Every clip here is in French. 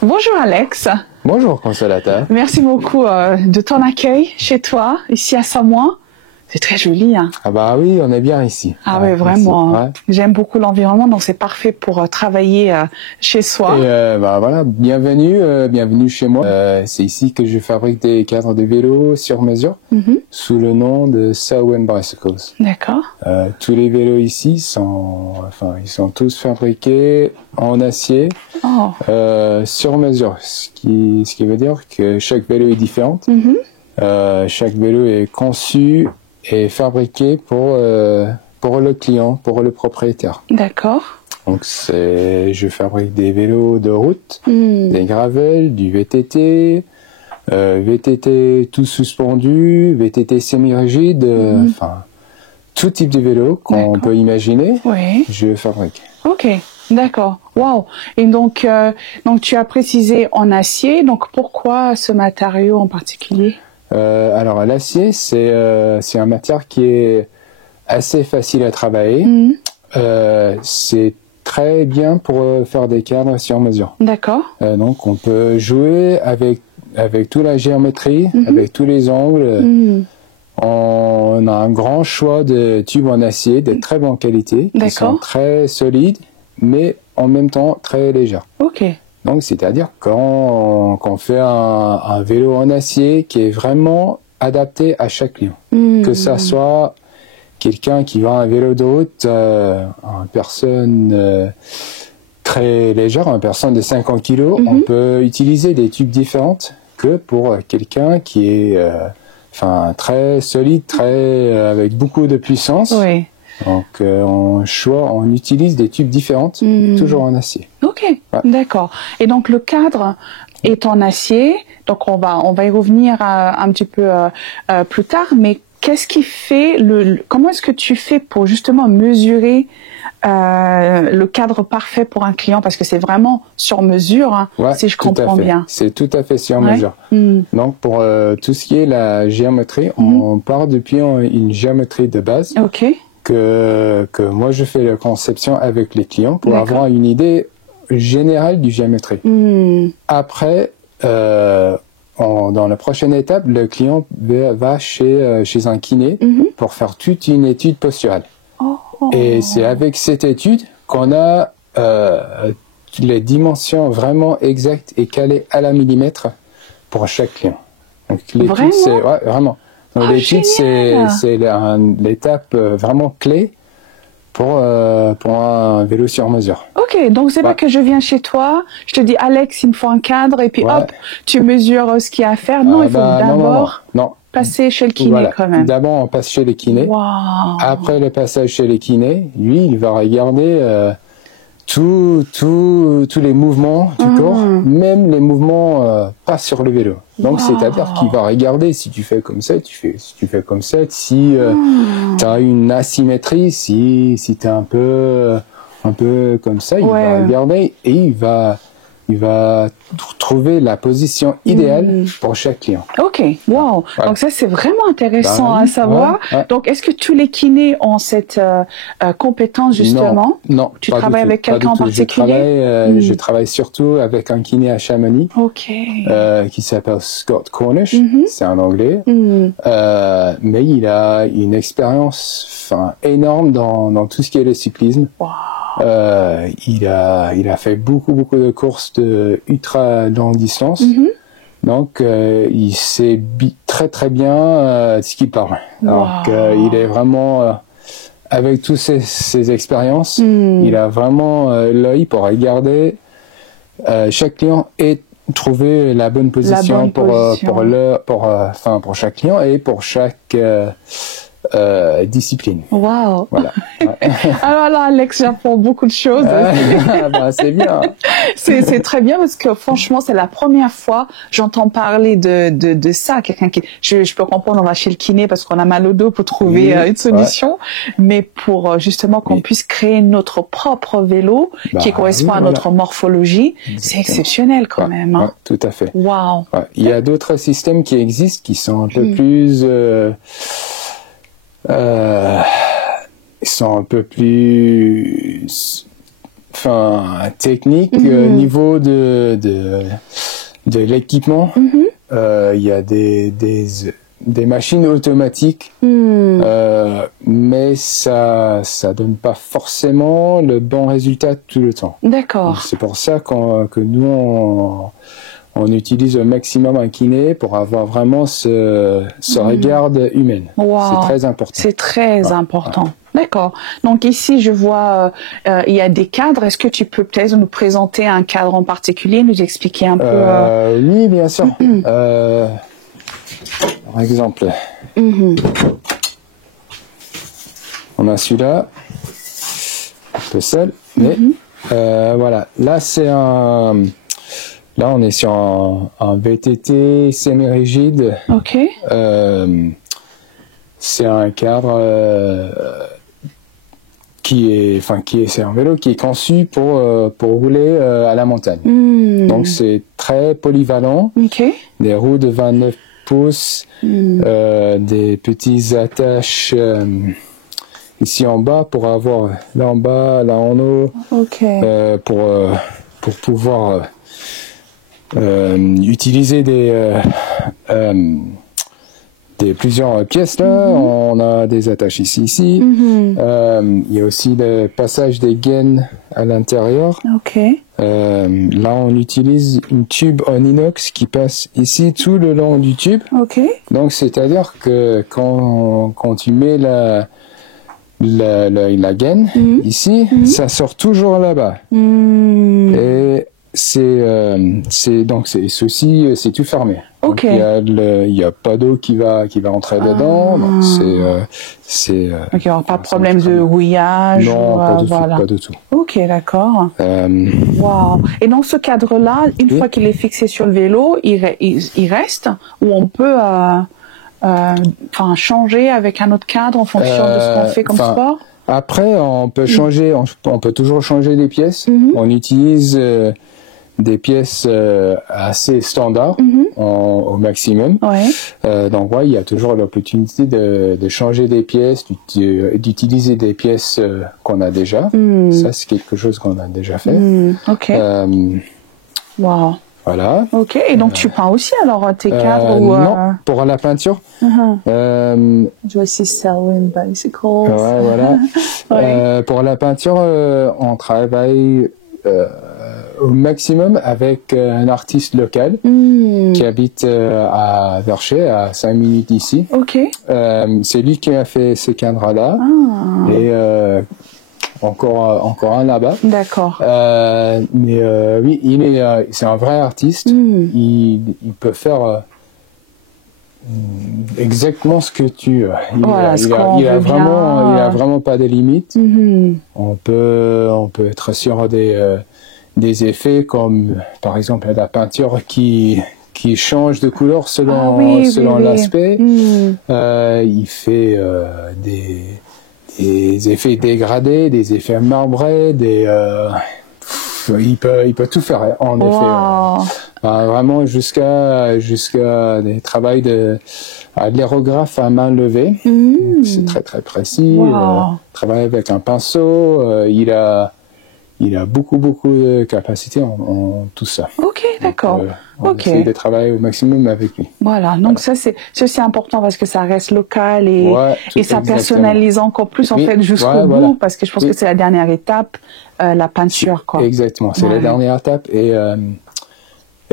Bonjour Alex. Bonjour Consolata. Merci beaucoup de ton accueil chez toi, ici à Samoa. C'est très joli, hein. Ah bah oui, on est bien ici. Ah oui, vraiment. Ouais. J'aime beaucoup l'environnement, donc c'est parfait pour travailler chez soi. Et bah voilà, bienvenue chez moi. C'est ici que je fabrique des cadres de vélo sur mesure sous le nom de Selwyn Bicycles. D'accord. Tous les vélos ici ils sont tous fabriqués en acier sur mesure, ce qui veut dire que chaque vélo est différent. Chaque vélo est conçu et fabriqué pour le client, pour le propriétaire. D'accord. Donc je fabrique des vélos de route, des gravels, du VTT, VTT tout suspendu, VTT semi-rigide, enfin tout type de vélo qu'on peut imaginer, je fabrique. Ok, d'accord. Wow. Et donc tu as précisé en acier, donc pourquoi ce matériau en particulier? Alors l'acier, c'est un matière qui est assez facile à travailler. C'est très bien pour faire des cadres sur mesure. D'accord. Donc on peut jouer avec toute la géométrie, avec tous les angles. On a un grand choix de tubes en acier de très bonne qualité, qui sont très solides, mais en même temps très légers. Ok. Donc, c'est-à-dire qu'on fait un vélo en acier qui est vraiment adapté à chaque client. Que ça soit quelqu'un qui vend un vélo de route, une personne très légère, une personne de 50 kg, on peut utiliser des tubes différentes que pour quelqu'un qui est très solide, avec beaucoup de puissance. Oui. Donc, on utilise des tubes différentes, toujours en acier. Ok, d'accord. Et donc, le cadre est en acier. Donc, on va y revenir un petit peu plus tard. Mais qu'est-ce qui fait comment est-ce que tu fais pour justement mesurer le cadre parfait pour un client? Parce que c'est vraiment sur mesure, hein, si je comprends bien. C'est tout à fait sur mesure. Donc, pour tout ce qui est la géométrie, on part depuis une géométrie de base. Ok. Que moi je fais la conception avec les clients pour avoir une idée générale du géométrie. Après, dans la prochaine étape, le client va chez un kiné pour faire toute une étude posturale. Et c'est avec cette étude qu'on a les dimensions vraiment exactes et calées à la millimètre pour chaque client. Donc l'étude, c'est vraiment. L'étude, c'est l'étape vraiment clé pour un vélo sur mesure. Ok, donc c'est pas que je viens chez toi, je te dis Alex, il me faut un cadre, et puis hop, tu mesures ce qu'il y a à faire. Non, il faut d'abord passer chez le kiné quand même. D'abord, on passe chez les kinés. Après le passage chez les kinés, lui, il va regarder tous les mouvements du corps, même les mouvements pas sur le vélo. Donc c'est-à-dire qu'il va regarder si tu fais comme ça, si tu fais comme ça, si tu as une asymétrie, si tu es un peu comme ça, il va regarder et il va trouver la position idéale pour chaque client. Ok, wow. Donc ça, c'est vraiment intéressant à savoir. Donc, est-ce que tous les kinés ont cette compétence, justement? Non, tu travailles avec quelqu'un en particulier? Je travaille surtout avec un kiné à Chamonix qui s'appelle Scott Cornish. C'est un Anglais. Mais il a une expérience énorme dans tout ce qui est le cyclisme. Il a fait beaucoup de courses de ultra longue distance. Donc il sait très bien ce qu'il parle. Donc il est vraiment avec toutes ces expériences, il a vraiment l'œil pour regarder chaque client et trouver la bonne position pour chaque client et pour chaque discipline. Wow. Voilà. Alors là, Alex, j'apprends beaucoup de choses. C'est bien. C'est très bien parce que franchement, c'est la première fois j'entends parler de ça. Quelqu'un qui, je peux comprendre, on va chez le kiné parce qu'on a mal au dos pour trouver une solution, mais pour justement qu'on puisse créer notre propre vélo qui correspond à notre morphologie, c'est exceptionnel quand même. Hein. Tout à fait. Wow. Il y a d'autres systèmes qui existent qui sont un peu plus technique, niveau de l'équipement, il y a des machines automatiques, mais ça donne pas forcément le bon résultat tout le temps. D'accord. C'est pour ça que nous on utilise au maximum un kiné pour avoir vraiment ce regard humain. Wow. C'est très important. C'est très important. D'accord. Donc ici, je vois, il y a des cadres. Est-ce que tu peux peut-être nous présenter un cadre en particulier, nous expliquer un peu Oui, bien sûr. Par exemple, on a celui-là, un peu seul, mais voilà. Là, là, on est sur un VTT semi-rigide. Ok. C'est un cadre c'est un vélo qui est conçu pour rouler à la montagne. Donc c'est très polyvalent. Ok. Des roues de 29 pouces, des petites attaches ici en bas pour avoir là en bas, là en haut, pour pouvoir utiliser plusieurs pièces là. On a des attaches ici. Il y a aussi le passage des gaines à l'intérieur. Là on utilise une tube en inox qui passe ici tout le long du tube. Donc c'est à dire que quand tu mets la gaine ici, ça sort toujours là-bas. Et c'est tout fermé. Donc, il y a pas d'eau qui va rentrer dedans. Donc donc il n'y aura pas de problème de rouillage. Non, pas du tout. Ok, d'accord. Wow. Et dans ce cadre-là, une fois qu'il est fixé sur le vélo, il reste, ou on peut changer avec un autre cadre en fonction de ce qu'on fait comme sport? Après, on peut changer, on peut toujours changer des pièces. On utilise des pièces assez standards au maximum. Donc il y a toujours l'opportunité de changer des pièces, d'utiliser des pièces qu'on a déjà. Ça, c'est quelque chose qu'on a déjà fait. Wow. Voilà. Ok, et donc tu peins aussi alors tes cadres Non, pour la peinture. Je vois ici Selwyn Bicycles. Voilà. Pour la peinture, on travaille au maximum avec un artiste local qui habite à Verchet, à 5 minutes d'ici. C'est lui qui a fait ces cadres-là. Et encore un là-bas. D'accord. Mais oui, c'est un vrai artiste. Il peut faire exactement ce que tu veux. Il a vraiment pas de limites. On peut être sur des effets comme par exemple la peinture qui change de couleur selon l'aspect. Il fait des effets dégradés, des effets marbrés, il peut tout faire en effet. Vraiment jusqu'à des travaux à l'aérographe à main levée. C'est très très précis. Travaille avec un pinceau. Il a beaucoup de capacité en tout ça. Ok, d'accord. On essaie de travailler au maximum avec lui. Voilà, donc ça c'est aussi important parce que ça reste local et ça personnalise encore plus en fait jusqu'au bout parce que je pense que c'est la dernière étape, la peinture quoi. Exactement, c'est la dernière étape et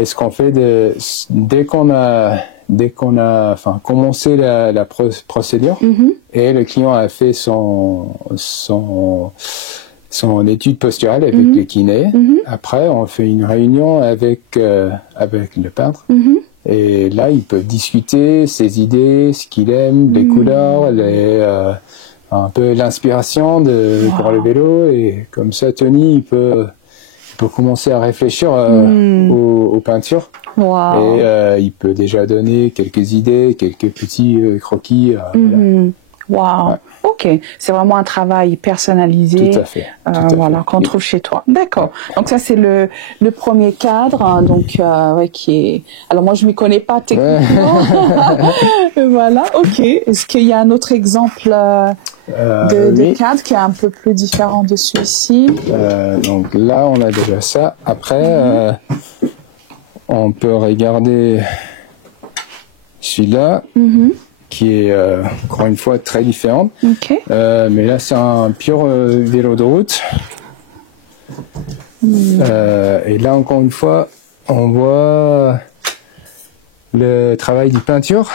ce qu'on fait dès qu'on a commencé la procédure et le client a fait son étude posturale avec le kiné. Après, on fait une réunion avec le peintre. Et là, il peut discuter ses idées, ce qu'il aime, les couleurs, un peu l'inspiration pour le vélo. Et comme ça, Tony, il peut commencer à réfléchir aux peintures. Et il peut déjà donner quelques idées, quelques petits croquis. Wow. Ok, c'est vraiment un travail personnalisé. Tout à fait. Qu'on trouve chez toi. D'accord. Donc ça c'est le premier cadre, hein, donc qui est. Alors moi je m'y connais pas techniquement. Voilà. Ok. Est-ce qu'il y a un autre exemple de cadre qui est un peu plus différent de celui-ci. Donc là, on a déjà ça. Après, on peut regarder celui-là, qui est encore une fois très différent. Mais là, c'est un pur vélo de route. Et là, encore une fois, on voit le travail de peinture.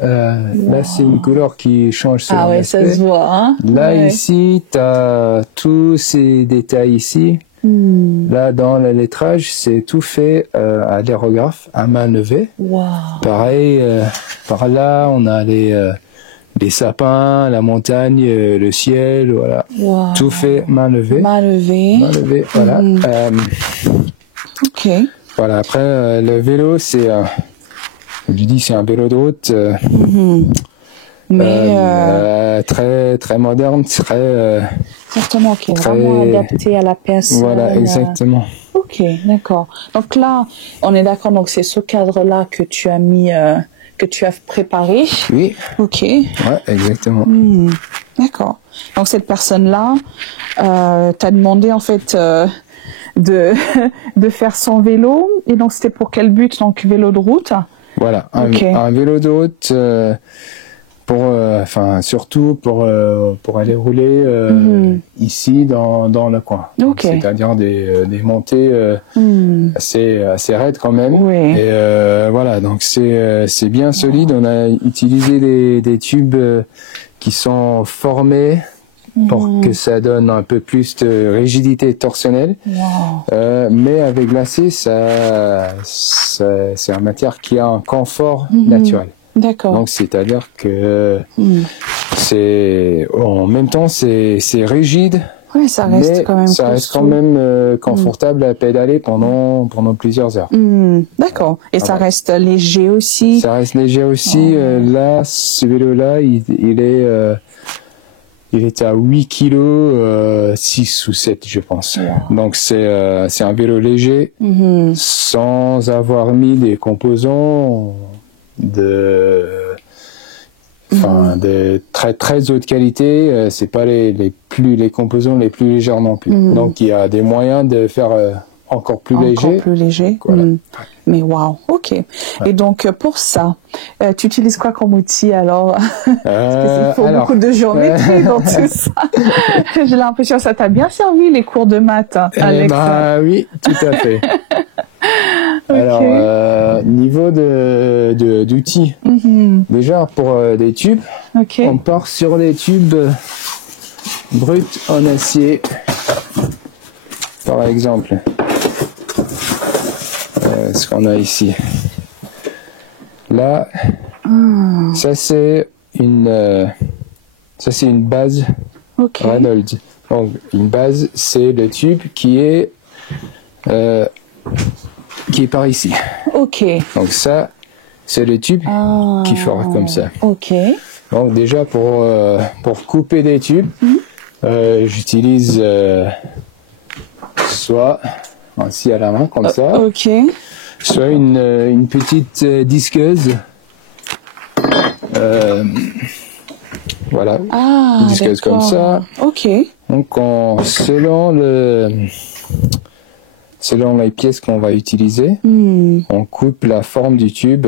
Là, c'est une couleur qui change selon l'aspect. Ça se voit. Hein, là, ici, tu as tous ces détails ici. Là, dans le lettrage, c'est tout fait à l'aérographe, à main levée. Pareil, par là, on a les sapins, la montagne, le ciel, voilà. Tout fait main levée. Main levée, voilà. Voilà, après, le vélo, c'est... je dis, c'est un vélo de route. Mais très très moderne, très certainement qui est vraiment adapté à la personne. Voilà, exactement. Ok, d'accord. Donc là, on est d'accord. Donc c'est ce cadre-là que tu as mis, que tu as préparé. Oui. Ok. Ouais, exactement. D'accord. Donc cette personne-là t'a demandé en fait de faire son vélo. Et donc c'était pour quel but? Donc vélo de route. Voilà, un vélo de route. Surtout pour aller rouler ici dans le coin. C'est-à-dire des montées assez raides quand même. Et voilà, donc c'est bien solide. On a utilisé des tubes qui sont formés pour que ça donne un peu plus de rigidité torsionnelle. Mais avec glacé, c'est une matière qui a un confort naturel. D'accord. Donc c'est-à-dire que en même temps c'est rigide. Ouais, ça reste quand même confortable à pédaler pendant plusieurs heures. D'accord. Et ça reste léger aussi. Ça reste léger aussi. Là, ce vélo-là, il est à 8 kg, 6 ou 7 je pense. Donc c'est un vélo léger sans avoir mis des composants de très très haute qualité. C'est pas les composants les plus légers non plus. Donc il y a des moyens de faire encore plus léger. Voilà. Mais waouh, ok. Et donc pour ça, tu utilises quoi comme outil alors? Parce qu'il faut beaucoup de géométrie dans tout ça. J'ai l'impression que ça t'a bien servi les cours de maths, Alex. Oui, tout à fait. Alors, niveau d'outils, déjà pour des tubes, on part sur des tubes bruts en acier, par exemple. Ce qu'on a ici. Là, ça c'est une base Reynolds. Donc une base, c'est le tube qui est par ici. Donc ça, c'est le tube qui fera comme ça. Donc déjà pour couper des tubes, j'utilise soit ainsi à la main comme ça, soit une petite disqueuse. Voilà, une disqueuse comme ça. Donc selon les pièces qu'on va utiliser, on coupe la forme du tube,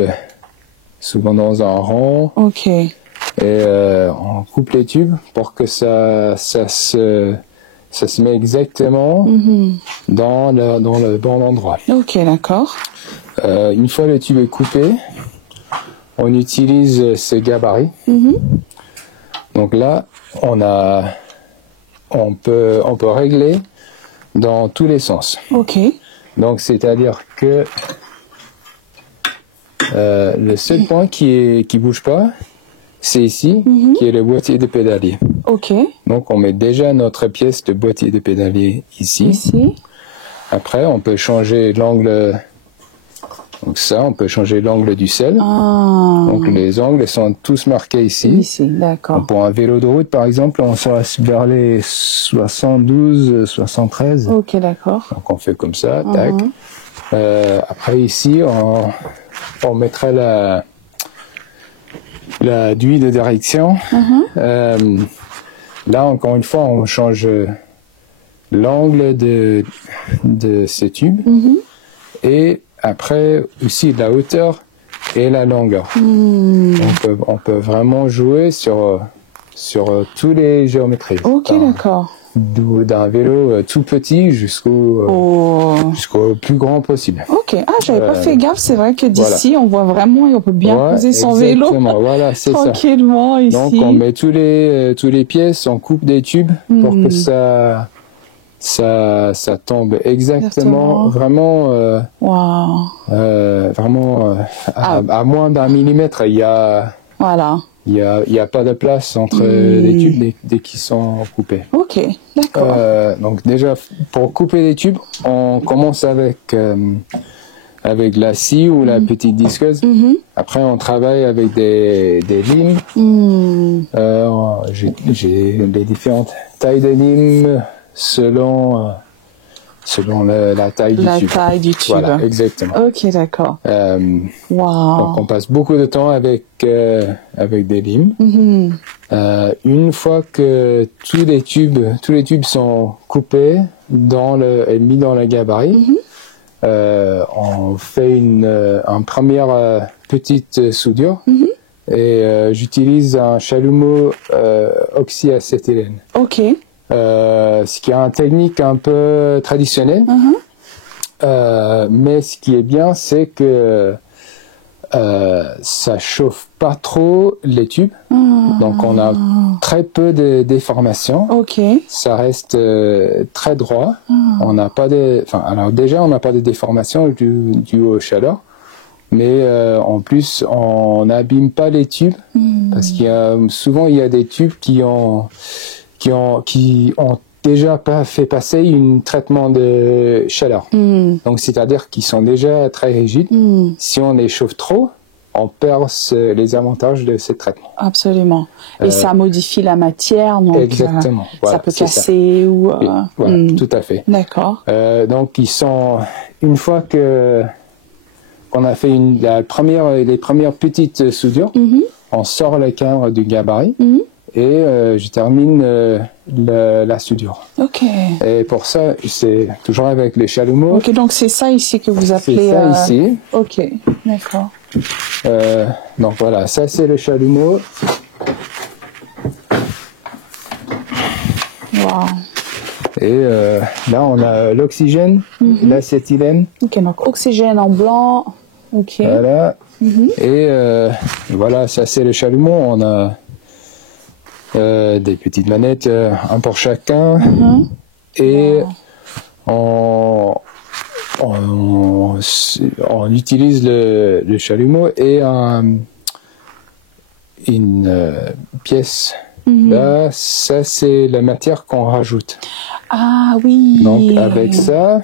souvent dans un rond. Et on coupe les tubes pour que ça se met exactement dans le bon endroit. D'accord. Une fois le tube est coupé, on utilise ce gabarit. Donc là, on peut régler dans tous les sens. Donc c'est-à-dire que le seul point qui bouge pas, c'est ici, qui est le boîtier de pédalier. Donc on met déjà notre pièce de boîtier de pédalier ici. Après, on peut changer l'angle. Donc ça, on peut changer l'angle du sel. Donc les angles sont tous marqués ici. D'accord. Pour un vélo de route, par exemple, on sera vers les 72, 73. D'accord. Donc on fait comme ça, tac. Après ici, on mettra la douille de direction. là, encore une fois, on change l'angle de ces tubes et après aussi la hauteur et la longueur. On peut vraiment jouer sur tous les géométries. Ok, d'accord. D'un vélo tout petit jusqu'au plus grand possible. Ok, j'avais pas fait gaffe, c'est vrai que d'ici on voit vraiment et on peut bien poser son vélo voilà, c'est tranquillement ça. ici. Donc on met tous les pièces, on coupe des tubes pour que ça tombe exactement. Vraiment vraiment à moins d'1 millimètre, il y a pas de place entre les tubes dès qu'ils sont coupés. Ok, d'accord. Donc déjà, pour couper les tubes, on commence avec la scie ou la petite disqueuse. Après, on travaille avec des limes. J'ai les différentes tailles de limes selon la taille du tube. La taille du tube. Voilà, exactement. Ok, d'accord. Donc on passe beaucoup de temps avec des limes. Une fois que tous les tubes sont coupés et mis dans le gabarit, on fait une première petite soudure et j'utilise un chalumeau oxyacétylène. Ok. Ce qui est une technique un peu traditionnelle, mais ce qui est bien, c'est que ça chauffe pas trop les tubes, donc on a très peu de déformations. Ok. Ça reste très droit. On n'a pas alors déjà on n'a pas de déformations due aux chaleurs, mais en plus on n'abîme pas les tubes parce souvent il y a des tubes qui ont déjà fait passer un traitement de chaleur. Donc, c'est-à-dire qu'ils sont déjà très rigides. Si on les chauffe trop, on perd les avantages de ce traitement. Absolument. Et ça modifie la matière. Donc, exactement. Voilà, ça peut casser ou... Voilà, tout à fait. D'accord. Donc, une fois qu'on a fait les premières petites soudures, on sort le cadre du gabarit. Et je termine la soudure. Ok. Et pour ça, c'est toujours avec les chalumeaux. Ok, donc c'est ça ici que vous appelez... C'est ça ici. Ok, d'accord. Donc voilà, ça c'est le chalumeau. Wow. Et là, on a l'oxygène, l'acétylène. Ok, donc oxygène en blanc. Ok. Voilà. Et voilà, ça c'est le chalumeau. On a des petites manettes, un pour chacun, et on utilise le chalumeau et une pièce. Là, ça c'est la matière qu'on rajoute. Ah oui. Donc avec ça,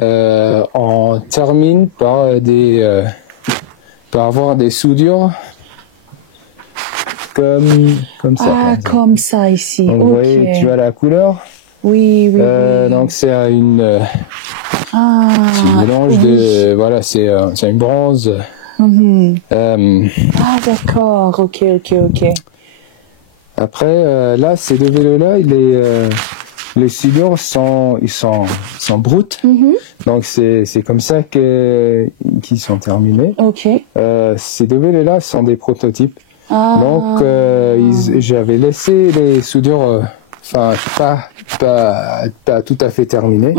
on termine par avoir des soudures. Comme ça. Ah, comme ça ici. Donc, vous voyez, tu as la couleur. Oui. Donc c'est une mélange de voilà, c'est une bronze. Ah d'accord, ok. Après là, ces deux vélos-là, les soudures sont brutes. Donc c'est comme ça qu'ils sont terminés. Ok. Ces deux vélos-là sont des prototypes. Donc j'avais laissé les soudures pas tout à fait terminées.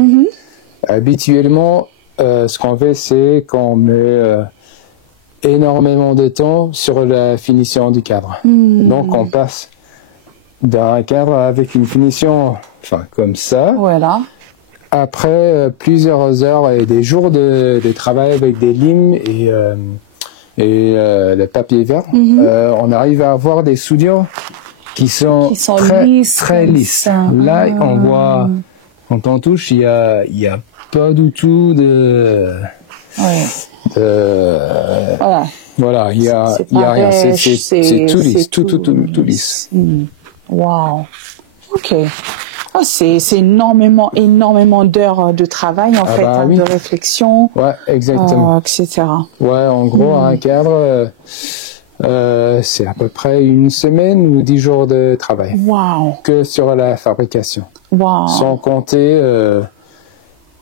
Habituellement ce qu'on fait, c'est qu'on met énormément de temps sur la finition du cadre. Donc on passe d'un cadre avec une finition comme ça. Voilà. Après plusieurs heures et des jours de travail avec des limes et le papier vert, on arrive à avoir des soudures qui sont très lisses. Là, on voit, quand on touche, il y a pas du tout de... Voilà, il y a rien. C'est tout lisse, tout lisse. Wow. Ok. C'est énormément d'heures de travail en fait, oui. de réflexion. Ouais, exactement. Etc. Ouais, en gros, un cadre, C'est à peu près une semaine ou 10 jours de travail. Wow. Que sur la fabrication. Wow. Sans compter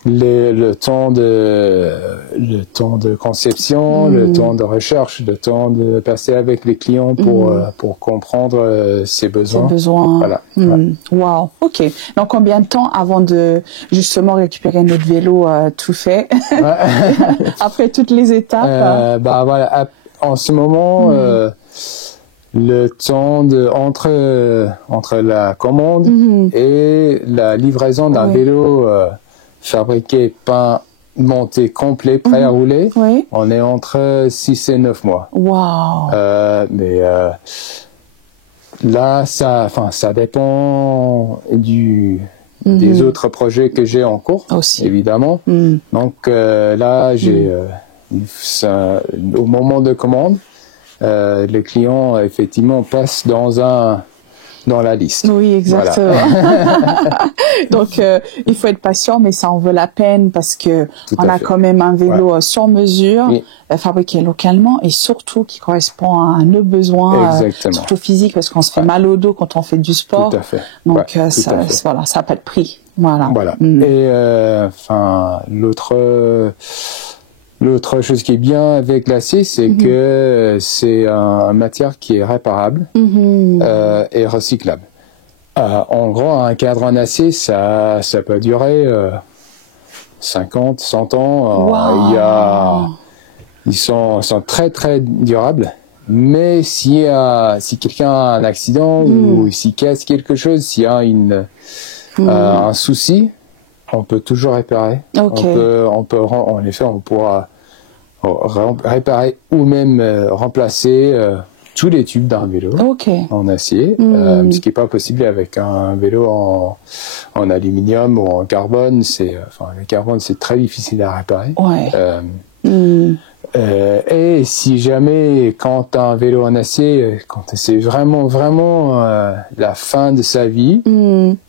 le temps de conception, le temps de recherche, le temps de passer avec les clients pour comprendre ses besoins. Voilà. Wow. Ok. Donc combien de temps avant de justement récupérer notre vélo tout fait après toutes les étapes? Voilà. En ce moment, le temps entre la commande et la livraison d'un vélo fabriqué, peint, monté, complet, prêt à rouler, on est entre 6 et 9 mois. Wow. Là, ça dépend des autres projets que j'ai en cours, évidemment. Donc là, j'ai au moment de commande, le client effectivement passe dans la liste. Oui, exactement. Voilà. Donc, il faut être patient, mais ça en vaut la peine parce que on a quand même un vélo sur mesure, fabriqué localement et surtout qui correspond à nos besoins, surtout physiques, parce qu'on se fait mal au dos quand on fait du sport. Tout à fait. Donc, ça n'a pas de prix. Voilà. Et l'autre chose qui est bien avec l'acier, c'est que c'est une matière qui est réparable et recyclable. En gros, un cadre en acier, ça peut durer 50, 100 ans. Wow. Ils sont très très durables. Mais si quelqu'un a un accident ou s'il casse quelque chose, s'il y a un souci, on peut toujours réparer. On pourra réparer ou même remplacer tous les tubes d'un vélo en acier, ce qui n'est pas possible avec un vélo en aluminium ou en carbone. Le carbone, c'est très difficile à réparer. Et si jamais, quand tu as un vélo en acier, quand c'est vraiment la fin de sa vie,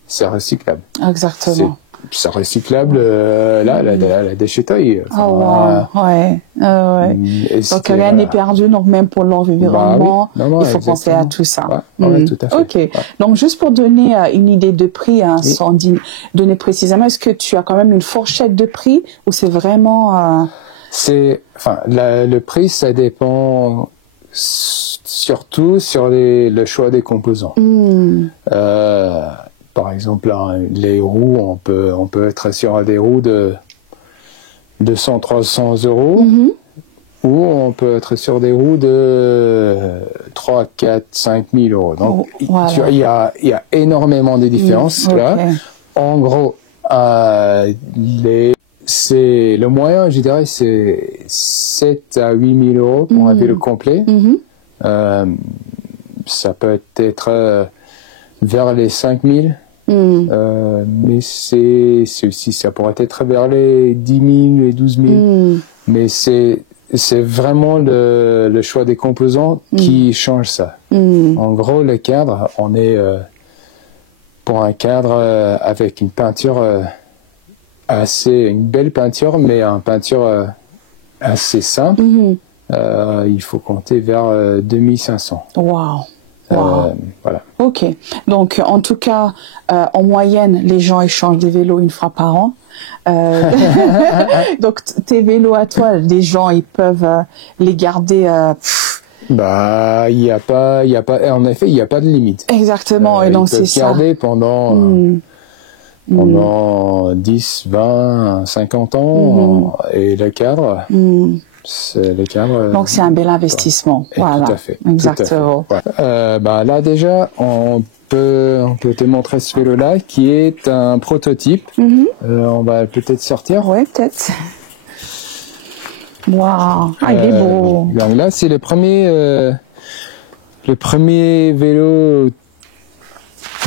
c'est recyclable. Exactement. C'est recyclable, la déchetterie. Donc rien n'est perdu, donc même pour l'environnement, il faut penser à tout ça. Tout à fait. Ok. Donc juste pour donner une idée de prix, sans donner précisément, est-ce que tu as quand même une fourchette de prix ou c'est vraiment... le prix, ça dépend surtout sur le choix des composants. Par exemple, les roues, on peut être sur des roues de 200-300 euros, ou on peut être sur des roues de 3, 4, 5 000 euros. Donc, il y a énormément de différences là. En gros, le moyen, je dirais, c'est 7 à 8 000 euros pour un vélo complet. Ça peut être vers les 5 000. Mais c'est aussi, ça pourrait être vers les 10 000 et 12 000. Mais c'est vraiment le choix des composants qui change ça. En gros, le cadre, on est pour un cadre avec une peinture une belle peinture, mais une peinture assez simple. Il faut compter vers 2500. Wow. Voilà. Ok. Donc, en tout cas, en moyenne, les gens échangent des vélos une fois par an. Donc, tes vélos à toi, les gens, ils peuvent les garder. Il y a pas. En effet, il n'y a pas de limite. Exactement. Et donc, c'est ça. Ils peuvent garder pendant 10, 20, 50 ans. Et le cadre. Donc c'est un bel investissement. Voilà. Tout à fait. Exactement. Tout à fait. Là déjà, on peut te montrer ce vélo-là qui est un prototype. On va peut-être sortir. Oui, peut-être. Waouh, il est beau. Donc là, c'est le premier vélo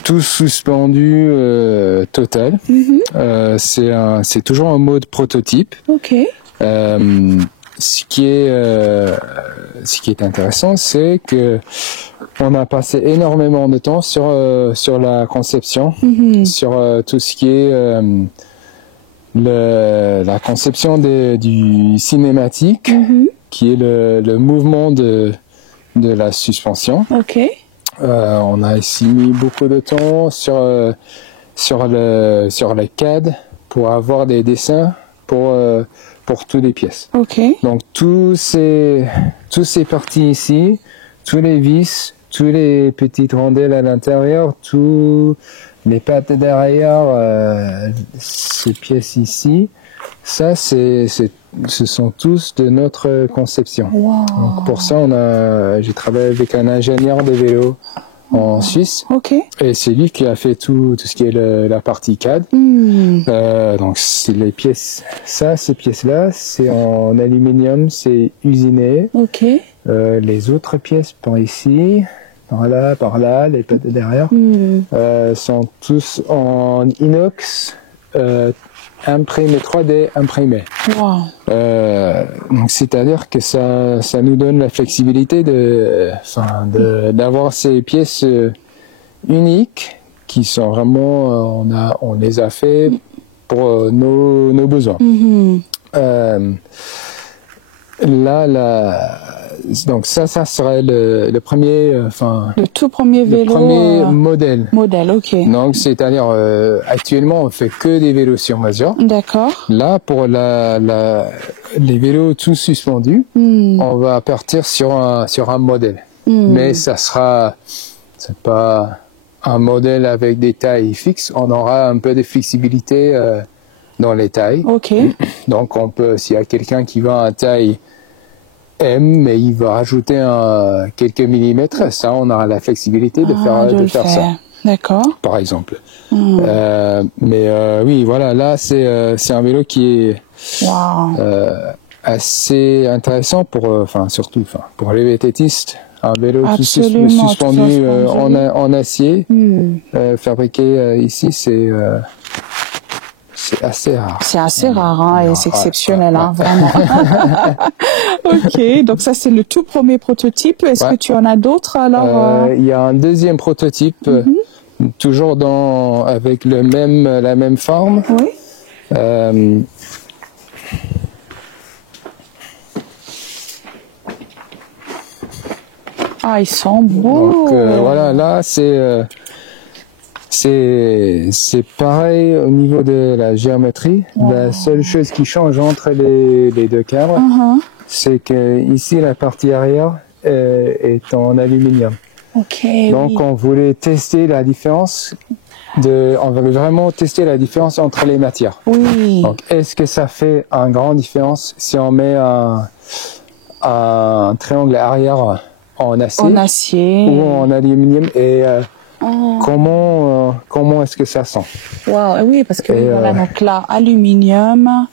tout suspendu total. C'est toujours en mode prototype. Ok. Ce qui est intéressant, c'est que on a passé énormément de temps sur la conception, sur tout ce qui est la conception du cinématique, qui est le mouvement de de la suspension. Ok. On a ici mis beaucoup de temps sur les CAD pour avoir des dessins pour toutes les pièces. Ok. Donc tous ces parties ici, tous les vis, tous les petites rondelles à l'intérieur, tous les pattes derrière, ces pièces ici, ça ce sont tous de notre conception. Wow. Donc pour ça j'ai travaillé avec un ingénieur de vélo en Suisse. Ok. Et c'est lui qui a fait tout ce qui est la partie CAD. Donc c'est les pièces, ces pièces-là, c'est en aluminium, c'est usiné. Ok. Les autres pièces par ici, par là, les pattes derrière, sont tous en inox, imprimé 3D imprimé. Wow. Donc c'est-à-dire que ça nous donne la flexibilité d'avoir ces pièces uniques qui sont vraiment on les a fait pour nos besoins. Donc ça serait le premier, le tout premier vélo. Le premier modèle. Modèle, ok. Donc c'est-à-dire actuellement on fait que des vélos sur mesure. D'accord. Là pour les vélos tout suspendus, on va partir sur un modèle. Mais c'est pas un modèle avec des tailles fixes. On aura un peu de flexibilité dans les tailles. Ok. Donc on peut, s'il y a quelqu'un qui va à taille M, mais il va rajouter quelques millimètres, ça on aura la flexibilité de faire ça. D'accord. Par exemple. Mais oui, voilà, là c'est un vélo qui est assez intéressant surtout pour les vététistes. Un vélo tout suspendu en acier, fabriqué ici, c'est assez rare. C'est assez rare, hein, et c'est exceptionnel, hein, vraiment. Ok, donc ça c'est le tout premier prototype. Est-ce que tu en as d'autres alors? Il y a un deuxième prototype, toujours avec la même forme. Oui. Ah, ils sont beaux. Donc voilà, là c'est pareil au niveau de la géométrie. La seule chose qui change entre les deux cadres, c'est que ici la partie arrière est en aluminium. Okay, donc on voulait tester la différence. On voulait vraiment tester la différence entre les matières. Oui. Donc est-ce que ça fait une grande différence si on met un triangle arrière en acier ou en aluminium et comment est-ce que ça sent? Wow, oui, parce que voilà, donc là, aluminium,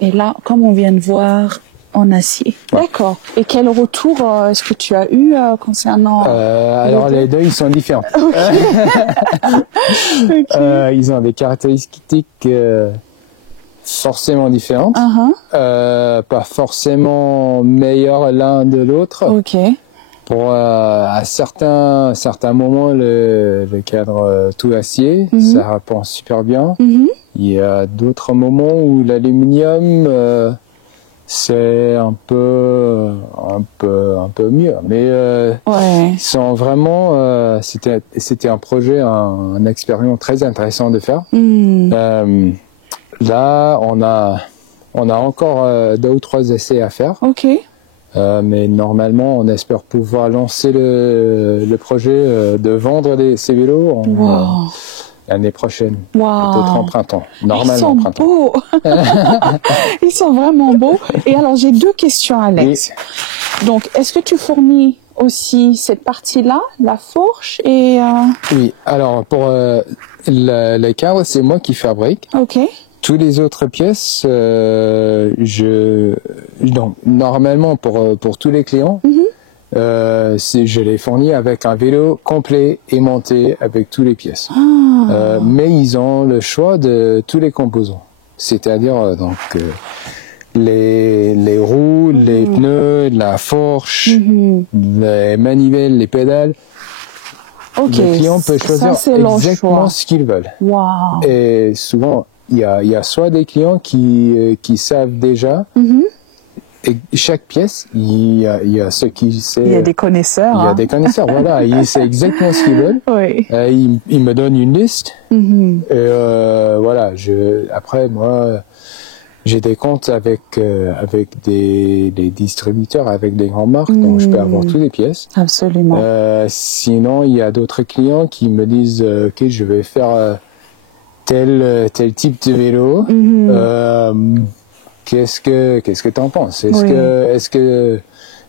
et là, comme on vient de voir, en acier. Ouais. D'accord. Et quel retour est-ce que tu as eu concernant alors les deux, ils sont différents. Okay. Ils ont des caractéristiques forcément différentes, pas forcément meilleures l'un de l'autre. Ok. Pour à certains moments le cadre tout acier, ça répond super bien. Il y a d'autres moments où l'aluminium c'est un peu mieux, mais sont vraiment c'était un projet, une expérience très intéressant de faire. Là on a encore 2 ou 3 essais à faire. Ok. Mais normalement, on espère pouvoir lancer le projet de vendre ces vélos l'année prochaine, peut-être en printemps. Normalement, ils sont beaux. Ils sont vraiment beaux. Et alors, j'ai 2 questions, Alex. Oui. Donc, est-ce que tu fournis aussi cette partie-là, la fourche et Oui. Alors, pour les cadres, c'est moi qui fabrique. Ok. Toutes les autres pièces, donc, normalement pour tous les clients, je les fournis avec un vélo complet et monté avec toutes les pièces. Mais ils ont le choix de tous les composants, c'est-à-dire les roues, les pneus, la fourche, les manivelles, les pédales. Okay. Le client peut choisir exactement ce qu'ils veulent. Wow. Et souvent, il y a soit des clients qui savent déjà chaque pièce, il y a ceux qui savent. Il y a des connaisseurs. Il y a des connaisseurs, voilà. Ils savent exactement ce qu'ils veulent. Oui. Ils me donnent une liste. Mm-hmm. Et voilà. Après, moi, j'ai des comptes avec des distributeurs, avec des grandes marques, donc je peux avoir toutes les pièces. Absolument. Sinon, il y a d'autres clients qui me disent, ok, je vais faire tel type de vélo. Mm-hmm. Qu'est-ce que t'en penses? Est-ce que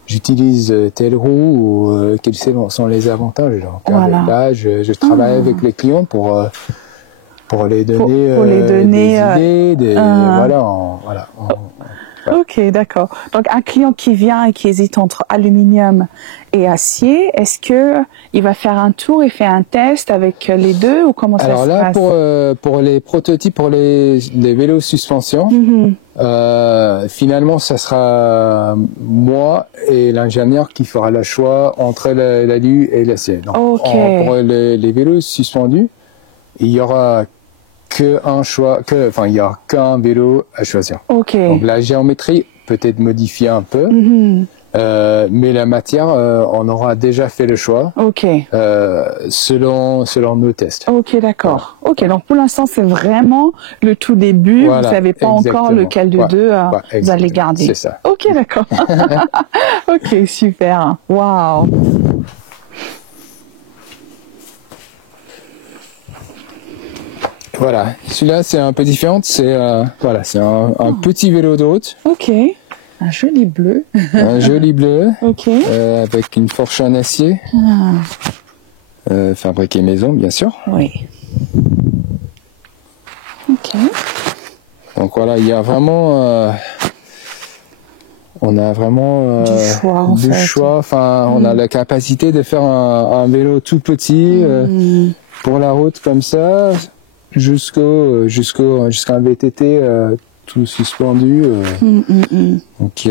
j'utilise telle roue ou quels sont les avantages? Donc, voilà. Là, je travaille avec les clients pour les donner des idées, voilà. Ok, d'accord. Donc un client qui vient et qui hésite entre aluminium et acier, est-ce que il va faire un tour et faire un test avec les deux ou comment ça se passe? Alors là, pour les prototypes, pour les vélos suspension, finalement, ça sera moi et l'ingénieur qui fera le choix entre l'alu et l'acier. Donc, pour les vélos suspendus, il y aura il y aura qu'un vélo à choisir. Donc la géométrie peut être modifiée un peu, mais la matière, on aura déjà fait le choix selon nos tests. Ok, d'accord. Voilà. Ok, donc pour l'instant c'est vraiment le tout début. Voilà, vous savez pas encore lequel de deux vous allez garder. C'est ça. Ok, d'accord. Ok, super. Waouh. Voilà, celui-là c'est un peu différent, c'est un petit vélo de route. Ok, un joli bleu. Un joli bleu, avec une fourche en acier, fabriqué maison bien sûr. Oui. Ok. Donc voilà, il y a vraiment, on a vraiment du choix. Enfin, on a la capacité de faire un vélo tout petit pour la route comme ça. Jusqu'à un VTT tout suspendu. Donc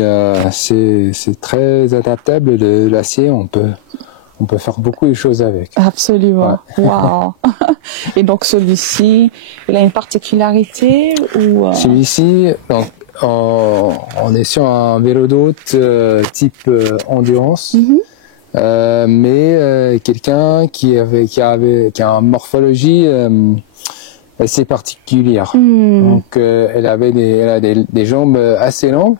c'est très adaptable de l'acier. On peut faire beaucoup de choses avec. Absolument. Ouais. Wow. Et donc celui-ci, il a une particularité ou Celui-ci, donc on est sur un vélo de route type endurance. Mais quelqu'un qui a une morphologie assez particulière. Donc elle a des jambes assez longues,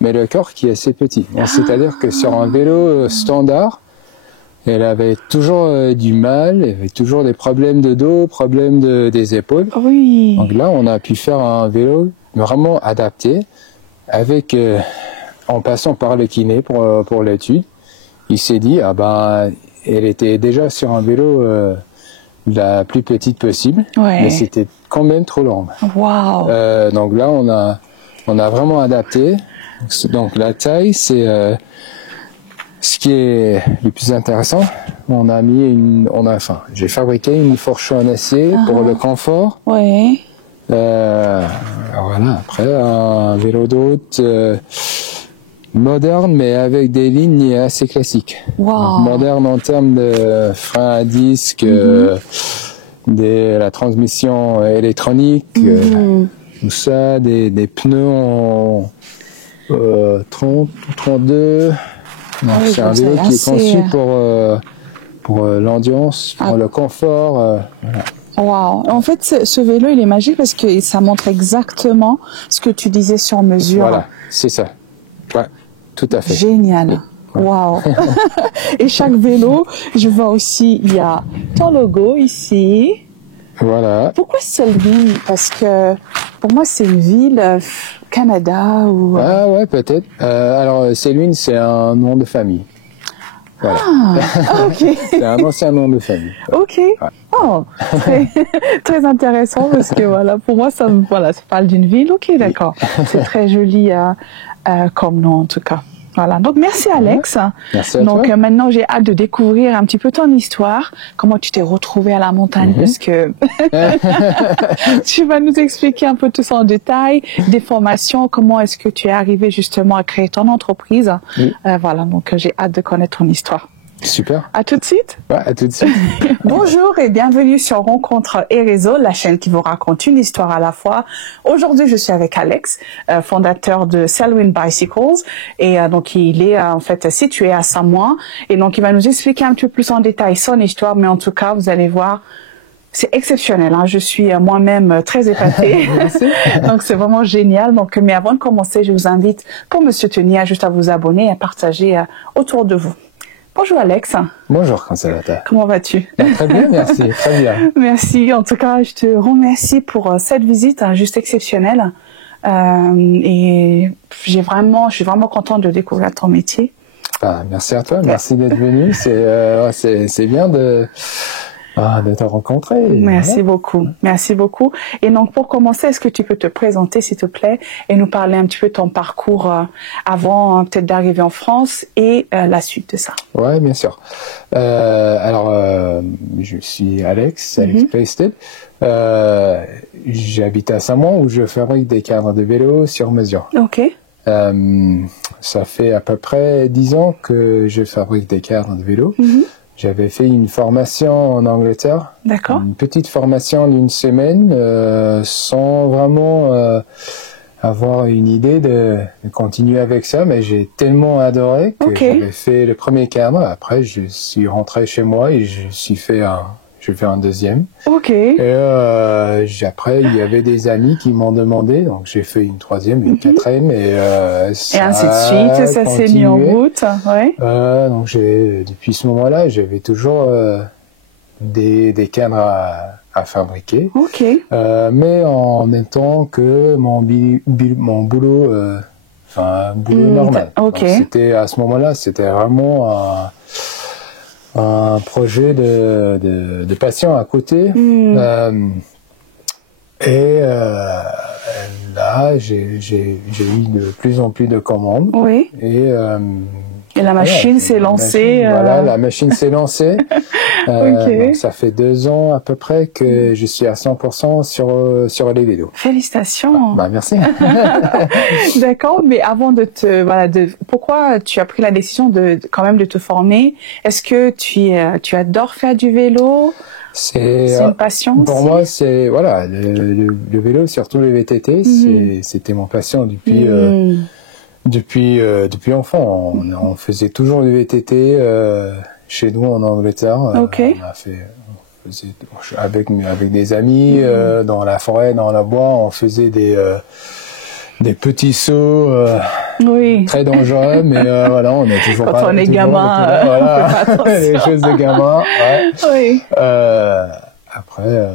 mais le corps qui est assez petit. C'est-à-dire que sur un vélo standard, elle avait toujours du mal, elle avait toujours des problèmes de dos, problèmes des épaules. Oui. Donc là, on a pu faire un vélo vraiment adapté, avec en passant par le kiné pour l'étude. Il s'est dit, elle était déjà sur un vélo la plus petite possible, mais c'était quand même trop long. Wow. Donc là, on a vraiment adapté. Donc la taille, c'est ce qui est le plus intéressant. J'ai fabriqué une fourche en acier pour le confort. Oui. Voilà. Après, un vélo de route moderne, mais avec des lignes assez classiques. Wow. Donc, moderne en termes de frein à disque, la transmission électronique, tout ça, des pneus en 30 ou 32. C'est un vélo qui est conçu pour l'endurance, pour le confort. Voilà. Wow. En fait, ce vélo, il est magique parce que ça montre exactement ce que tu disais sur mesure. Voilà, c'est ça. Ouais, tout à fait. Génial. Wow. Et chaque vélo, je vois aussi, il y a ton logo ici. Voilà. Pourquoi Selwyn? Parce que pour moi, c'est une ville, Canada ou... Ah ouais, peut-être. Alors, Selwyn, c'est un nom de famille. Voilà. Ah, ok. C'est un ancien nom de famille. Ok. Ouais. Oh, très intéressant parce que voilà, pour moi, ça parle d'une ville. Ok, d'accord. C'est très joli comme nom en tout cas. Voilà. Donc merci Alex. Merci à Donc toi. Maintenant j'ai hâte de découvrir un petit peu ton histoire, comment tu t'es retrouvé à la montagne, parce que tu vas nous expliquer un peu tout ça en détail, des formations, comment est-ce que tu es arrivé justement à créer ton entreprise. Voilà. Donc j'ai hâte de connaître ton histoire. Super. À tout de suite. Ouais, à tout de suite. Bonjour et bienvenue sur Rencontre et Réseau, la chaîne qui vous raconte une histoire à la fois. Aujourd'hui, je suis avec Alex, fondateur de Selwyn Bicycles, et donc il est en fait situé à Samoa, et donc il va nous expliquer un petit peu plus en détail son histoire, mais en tout cas, vous allez voir, c'est exceptionnel, hein. Je suis moi-même très épatée. Donc c'est vraiment génial. Donc, mais avant de commencer, je vous invite, pour me soutenir, juste à vous abonner et à partager autour de vous. Bonjour Alex. Bonjour Consolata. Comment vas-tu? Très bien, merci. Très bien. Merci. En tout cas, je te remercie pour cette visite juste exceptionnelle. Et je suis vraiment contente de découvrir ton métier. Ah, merci à toi. Merci d'être venu. C'est bien de te rencontrer. Merci beaucoup. Merci beaucoup. Et donc, pour commencer, est-ce que tu peux te présenter, s'il te plaît, et nous parler un petit peu de ton parcours avant peut-être d'arriver en France et la suite de ça? Ouais, bien sûr. Alors, je suis Alex Plaisted. J'habite à Samoa où je fabrique des cadres de vélo sur mesure. Ok. Ça fait à peu près 10 ans que je fabrique des cadres de vélo. J'avais fait une formation en Angleterre. D'accord. Une petite formation d'une semaine, sans vraiment avoir une idée de continuer avec ça, mais j'ai tellement adoré que j'avais fait le premier cadre. Après, je suis rentré chez moi et j'ai fait un deuxième. Ok. Et après, il y avait des amis qui m'ont demandé, donc j'ai fait une troisième, une quatrième, et ainsi de suite, ça s'est mis en route. Ouais. Donc depuis ce moment-là, j'avais toujours des cadres à fabriquer. Ok. Mais en même temps que mon boulot, boulot normal. Ok. Donc, à ce moment-là, c'était vraiment un projet de passion à côté. Là, j'ai eu de plus en plus de commandes. Oui. Et la machine s'est lancée. La machine s'est lancée. Donc ça fait 2 ans à peu près que je suis à 100% sur les vélos. Félicitations. Merci. D'accord, mais avant pourquoi tu as pris la décision quand même de te former? Est-ce que tu adores faire du vélo? C'est une passion pour aussi? moi, c'est le vélo, surtout le VTT, c'était mon passion depuis enfant. On faisait toujours du VTT chez nous en Angleterre. On faisait avec des amis dans la forêt, dans la bois. On faisait des petits sauts très dangereux, mais on est toujours quand on est gamin, on peut pas les choses de gamin. Oui. Après,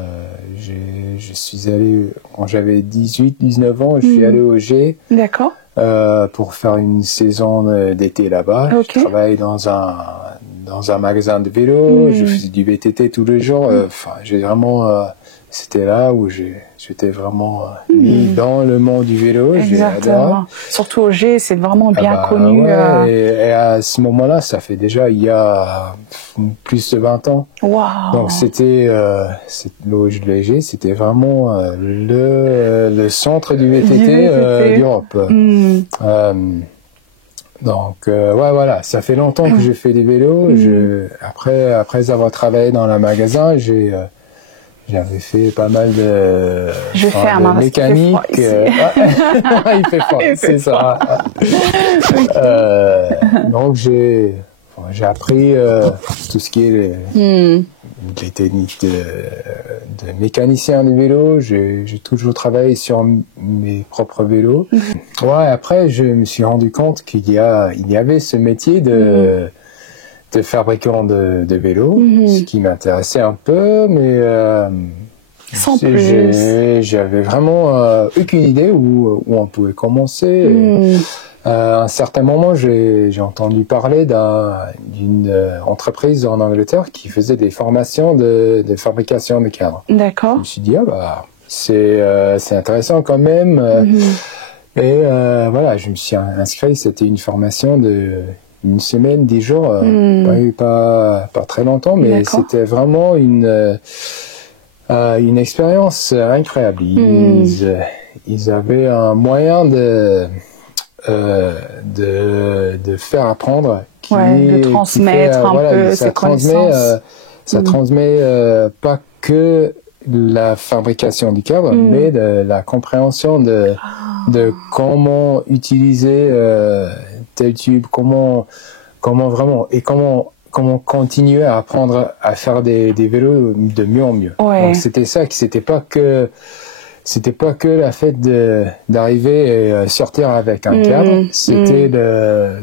je suis allé quand j'avais 18-19 ans. Je suis allé au G. D'accord. Pour faire une saison d'été là-bas. Je travaille dans un magasin de vélo. Je faisais du VTT tous les jours. J'ai vraiment c'était là où j'étais vraiment mis dans le monde du vélo. Exactement. Surtout au G, c'est vraiment bien connu. Ouais, et à ce moment-là, ça fait déjà il y a plus de 20 ans. Wow. Donc c'était le G, c'était vraiment le centre du VTT d'Europe. Donc voilà, ça fait longtemps que j'ai fait des vélos. Après avoir travaillé dans le magasin, j'avais fait pas mal de mécanique. Il fait froid, c'est ça. Donc j'ai appris tout ce qui est les techniques de mécanicien de vélo. J'ai toujours travaillé sur mes propres vélos. Après je me suis rendu compte qu'il y avait ce métier de fabricant de vélos, ce qui m'intéressait un peu, mais sans plus. J'avais vraiment aucune idée où on pouvait commencer. À un certain moment, j'ai entendu parler d'une entreprise en Angleterre qui faisait des formations de fabrication de cadres. D'accord. Je me suis dit, c'est intéressant quand même. Et je me suis inscrit. C'était une formation de une semaine, 10 jours, pas très longtemps, mais c'était vraiment une expérience incroyable. Ils avaient un moyen de faire apprendre de transmettre un peu ses connaissances. Ça transmet pas que la fabrication du cadre, mais de la compréhension de comment utiliser tel tube, comment vraiment, et comment continuer à apprendre à faire des vélos de mieux en mieux. Donc c'était ça, c'était pas que la fait d'arriver et sortir avec un cadre, c'était de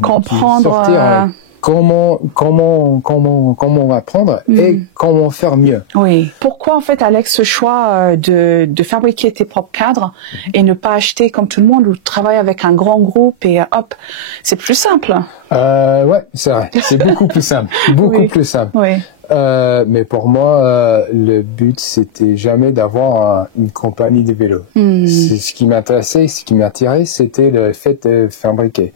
comprendre sortir comment on va apprendre et comment faire mieux. Oui. Pourquoi en fait, Alex, ce choix de fabriquer tes propres cadres et ne pas acheter comme tout le monde ou travailler avec un grand groupe et hop, c'est plus simple. Ouais, c'est vrai. C'est beaucoup plus simple. Beaucoup plus simple. Oui. Mais pour moi, le but, c'était jamais d'avoir une compagnie de vélos. Ce qui m'intéressait, ce qui m'attirait, c'était le fait de fabriquer.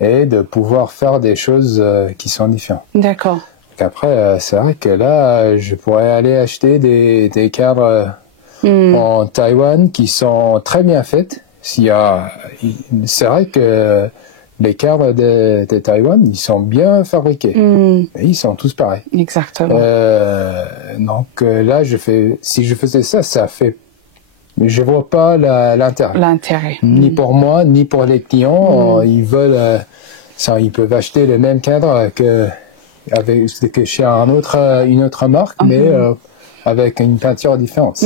Et de pouvoir faire des choses qui sont différentes. D'accord. Après, c'est vrai que là, je pourrais aller acheter des cadres en Taïwan qui sont très bien faits. C'est vrai que les cadres de Taïwan, ils sont bien fabriqués. Et ils sont tous pareils. Exactement. Donc là, si je faisais ça, ça fait... Mais je vois pas l'intérêt. Ni pour moi, ni pour les clients. Ils veulent, ils peuvent acheter le même cadre que chez une autre marque, mais avec une peinture différente.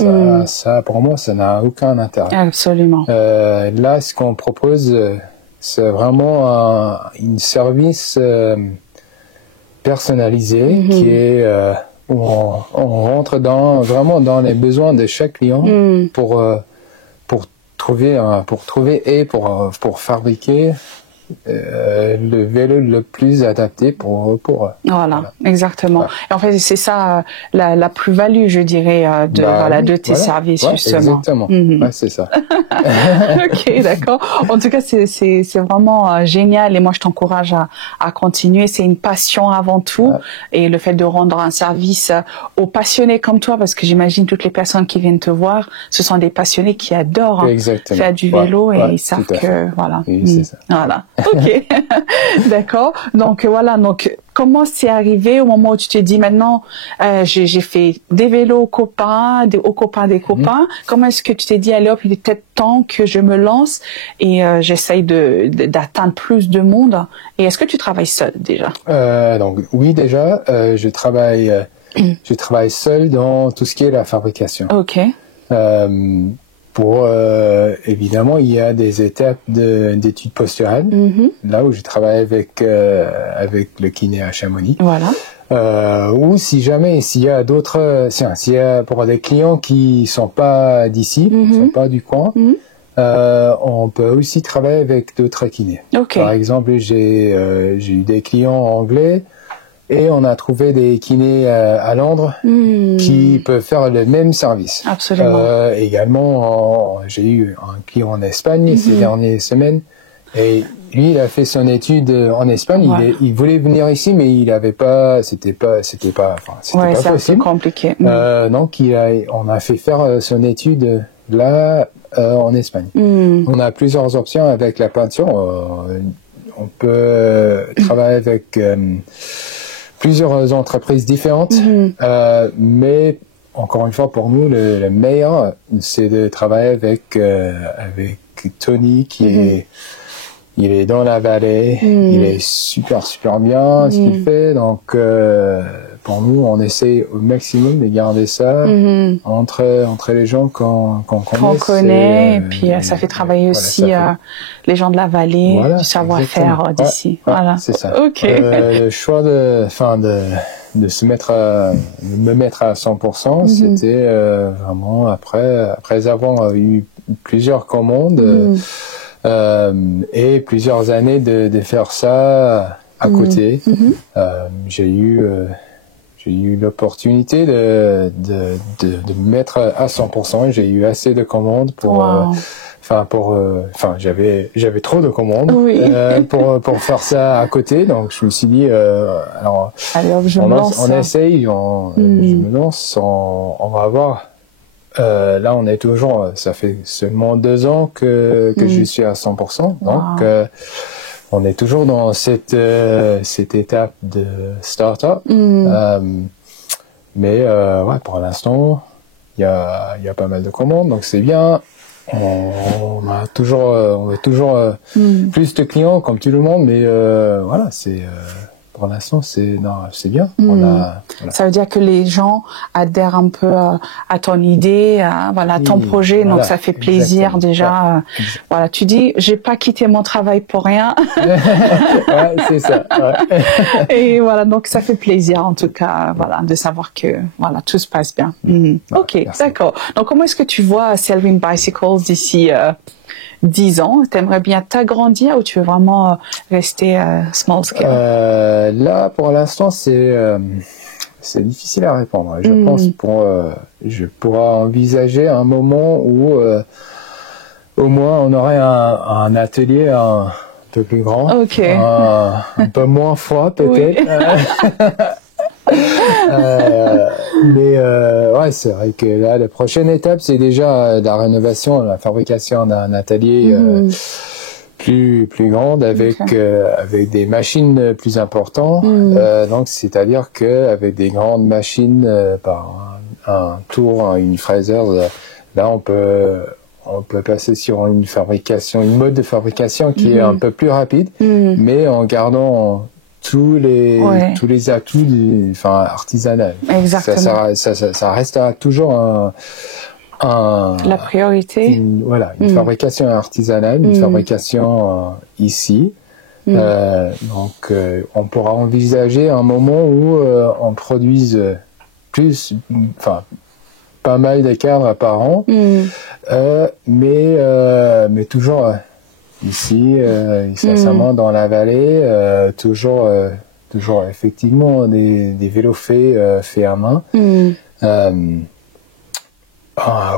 Ça, pour moi, ça n'a aucun intérêt. Absolument. Là, ce qu'on propose, c'est vraiment un service personnalisé qui est où on rentre vraiment dans les besoins de chaque client pour trouver et pour fabriquer le vélo le plus adapté pour eux. Voilà, exactement. Ouais. Et en fait, c'est ça la plus-value, je dirais, de tes services, justement. Exactement. Ouais, c'est ça. Ok, d'accord. En tout cas, c'est vraiment génial et moi, je t'encourage à continuer. C'est une passion avant tout et le fait de rendre un service aux passionnés comme toi, parce que j'imagine toutes les personnes qui viennent te voir, ce sont des passionnés qui adorent faire du vélo et ils savent que, voilà. Oui, c'est ça. Voilà. Ok, d'accord. Donc voilà. Donc comment c'est arrivé au moment où tu t'es dit maintenant j'ai fait des vélos aux copains, aux copains des copains. Comment est-ce que tu t'es dit allez hop, il est peut-être temps que je me lance et j'essaye d'atteindre plus de monde. Et est-ce que tu travailles seul déjà? Donc oui, déjà je travaille seul dans tout ce qui est la fabrication. Ok. Évidemment, il y a des étapes d'études posturales, là où je travaille avec le kiné à Chamonix. Voilà. Ou s'il y a pour des clients qui sont pas d'ici, sont pas du coin, on peut aussi travailler avec d'autres kinés. Okay. Par exemple, j'ai eu des clients anglais. Et on a trouvé des kinés à Londres qui peuvent faire le même service. Absolument. Également, j'ai eu un client en Espagne ces dernières semaines. Et lui, il a fait son étude en Espagne. Ouais. Il voulait venir ici, mais il avait pas, c'était pas possible. C'est compliqué. Donc, on a fait faire son étude là, en Espagne. On a plusieurs options avec la peinture. On peut travailler avec plusieurs entreprises différentes, mais encore une fois, pour nous, le meilleur, c'est de travailler avec Tony, il est dans la vallée, il est super bien ce qu'il fait, donc pour nous, on essaie au maximum de garder ça entre les gens qu'on connaît, et puis ça fait travailler aussi les gens de la vallée, du savoir-faire d'ici. Voilà, c'est ça. Ok. Le choix de me mettre à 100%, c'était vraiment après avoir eu plusieurs commandes et plusieurs années de faire ça à côté. J'ai eu l'opportunité de me mettre à 100%. J'ai eu assez de commandes j'avais trop de commandes pour faire ça à côté. Donc je me suis dit allez, hop, on essaye, je me lance, on va voir. Là, on est toujours, ça fait seulement 2 ans que je suis à 100%. Donc, on est toujours dans cette étape de start-up. Mais ouais, pour l'instant, il y a pas mal de commandes, donc c'est bien. On veut toujours plus de clients comme tout le monde, mais voilà, pour l'instant c'est bien. Voilà. Ça veut dire que les gens adhèrent un peu à ton idée, à ton projet, donc ça fait plaisir déjà. Voilà, tu dis j'ai pas quitté mon travail pour rien. Ouais, c'est ça. Ouais. Et voilà, donc ça fait plaisir en tout cas, voilà, de savoir que voilà tout se passe bien. Ok, d'accord. Donc comment est-ce que tu vois Selwyn Bicycles d'ici 10 ans, t'aimerais bien t'agrandir ou tu veux vraiment rester small scale? Là, pour l'instant, c'est difficile à répondre. Je pense je pourrais envisager un moment où au moins on aurait un atelier un peu plus grand, un peu moins froid peut-être. Mais ouais, c'est vrai que là, la prochaine étape, c'est déjà la rénovation, la fabrication d'un atelier plus grande avec des machines plus importantes. Donc, c'est-à-dire que avec des grandes machines par un tour, une fraiseuse, là, on peut passer sur une mode de fabrication qui est un peu plus rapide, mais en gardant tous les atouts artisanal. Exactement. Ça restera toujours la priorité. Une fabrication artisanale, une fabrication ici. Donc, on pourra envisager un moment où on produise pas mal de cadres par an, mais toujours ici, récemment dans la vallée, toujours effectivement des vélos faits à main.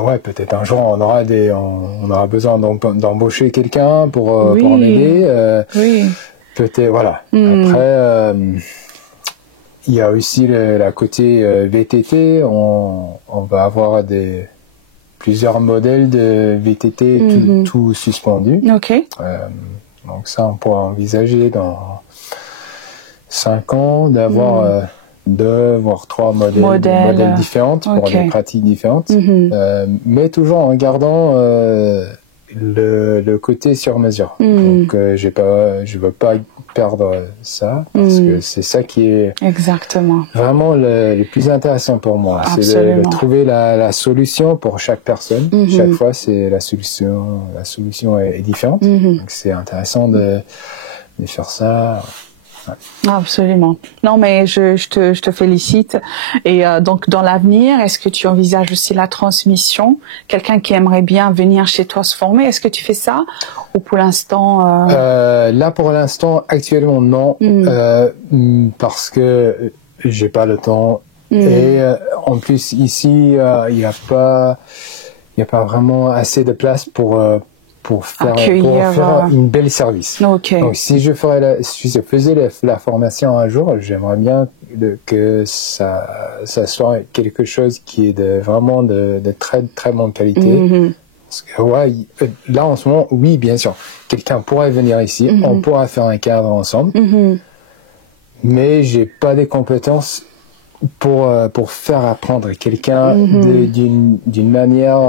Ouais, peut-être un jour on aura besoin d'embaucher quelqu'un pour m'aider. Peut-être, voilà. Après, il y a aussi la côté VTT. On va avoir plusieurs modèles de VTT tout suspendus. Donc ça, on pourra envisager dans 5 ans d'avoir 2 voire 3 modèles différents pour des pratiques différentes, mais toujours en gardant le côté sur mesure. Donc je veux pas perdre ça parce que c'est ça qui est vraiment le plus intéressant pour moi. C'est de trouver la solution pour chaque personne. Chaque fois, c'est la solution est différente. Donc c'est intéressant de faire ça. Ouais. Absolument. Non, mais je te félicite. Et donc, dans l'avenir, est-ce que tu envisages aussi la transmission? Quelqu'un qui aimerait bien venir chez toi se former, est-ce que tu fais ça? Ou pour l'instant Là, pour l'instant, actuellement, non. Parce que j'ai pas le temps. Et en plus, ici, il n'y a pas vraiment assez de place pour faire une belle service. Donc si je faisais la formation un jour, j'aimerais bien que ça soit quelque chose qui est vraiment de très très bonne qualité. Parce que là en ce moment, oui, bien sûr, quelqu'un pourrait venir ici, on pourra faire un cadre ensemble, mais j'ai pas des compétences pour faire apprendre quelqu'un d'une manière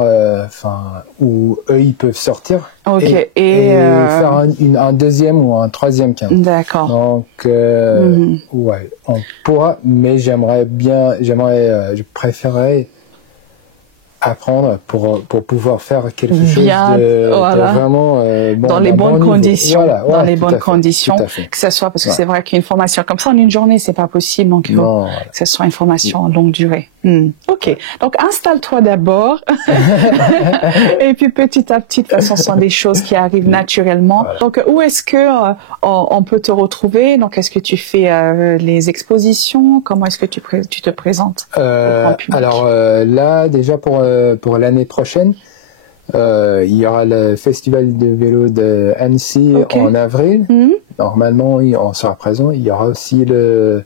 où eux ils peuvent sortir et faire un deuxième ou un troisième cadre. D'accord. Donc ouais, on pourra, mais je préférerais apprendre pour pouvoir faire quelque chose de vraiment dans les bonnes conditions, dans les bonnes conditions, que ce soit parce que c'est vrai qu'une formation comme ça en une journée c'est pas possible, donc il faut que ce soit une formation en longue durée. Ok, donc installe-toi d'abord et puis petit à petit, de toute façon ce sont des choses qui arrivent naturellement. Donc où est-ce que on peut te retrouver? Donc est-ce que tu fais les expositions? Comment est-ce que tu te présentes au grand public? Alors là déjà pour l'année prochaine, il y aura le festival de vélo de Annecy en avril. Normalement, on sera présent. Il y aura aussi le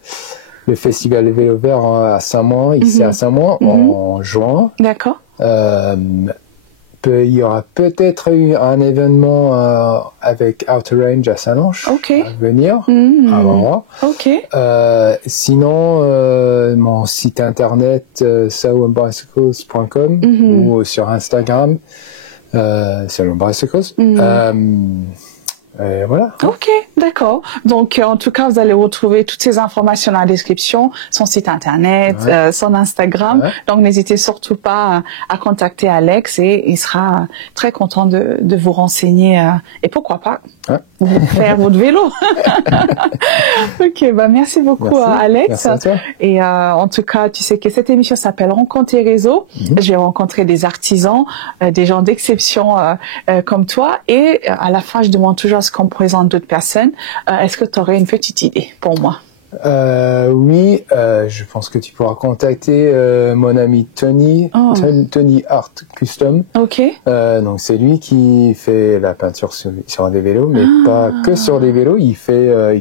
festival de vélo vert à Saint-Maur, ici à Saint-Maur, en juin. D'accord. il y aura peut-être eu un événement avec Outer Range à Salanches à venir. À voir. Sinon, mon site internet salonbicycles.com ou sur Instagram Salon Bicycles. Et voilà. Ok, d'accord. Donc, en tout cas, vous allez retrouver toutes ces informations dans la description, son site internet, son Instagram. Donc, n'hésitez surtout pas à contacter Alex et il sera très content de vous renseigner et pourquoi pas vous faire votre vélo. Ok, bah merci beaucoup Alex. Merci à toi. Et en tout cas, tu sais que cette émission s'appelle Rencontre et Réseau. Je vais rencontrer des artisans, des gens d'exception comme toi. Et à la fin, je demande toujours ce qu'on présente d'autres personnes. Est-ce que tu aurais une petite idée pour moi? Oui, je pense que tu pourras contacter mon ami Tony, Tony Art Custom. Ok. Donc c'est lui qui fait la peinture sur des vélos, mais pas que sur des vélos. Il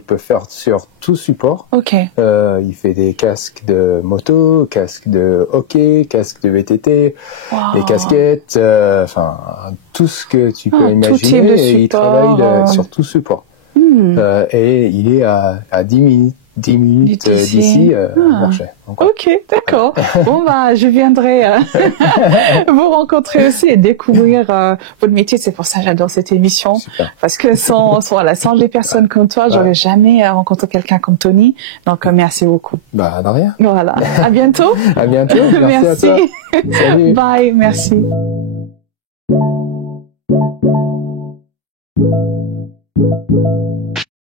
peut faire sur tout support. Ok. Il fait des casques de moto, casques de hockey, casques de VTT, des casquettes, enfin tout ce que tu peux imaginer. Tout type de support. Et il travaille sur tout support. Et il est à 10 minutes d'ici, Marchais. Ok, d'accord. Bon bah, je viendrai vous rencontrer aussi et découvrir votre métier. C'est pour ça que j'adore cette émission. Super. Parce que sans des personnes comme toi, j'aurais jamais rencontré quelqu'un comme Tony. Donc merci beaucoup. Bah de rien. Voilà. À bientôt. À bientôt. Merci. À toi. Salut. Bye. Merci.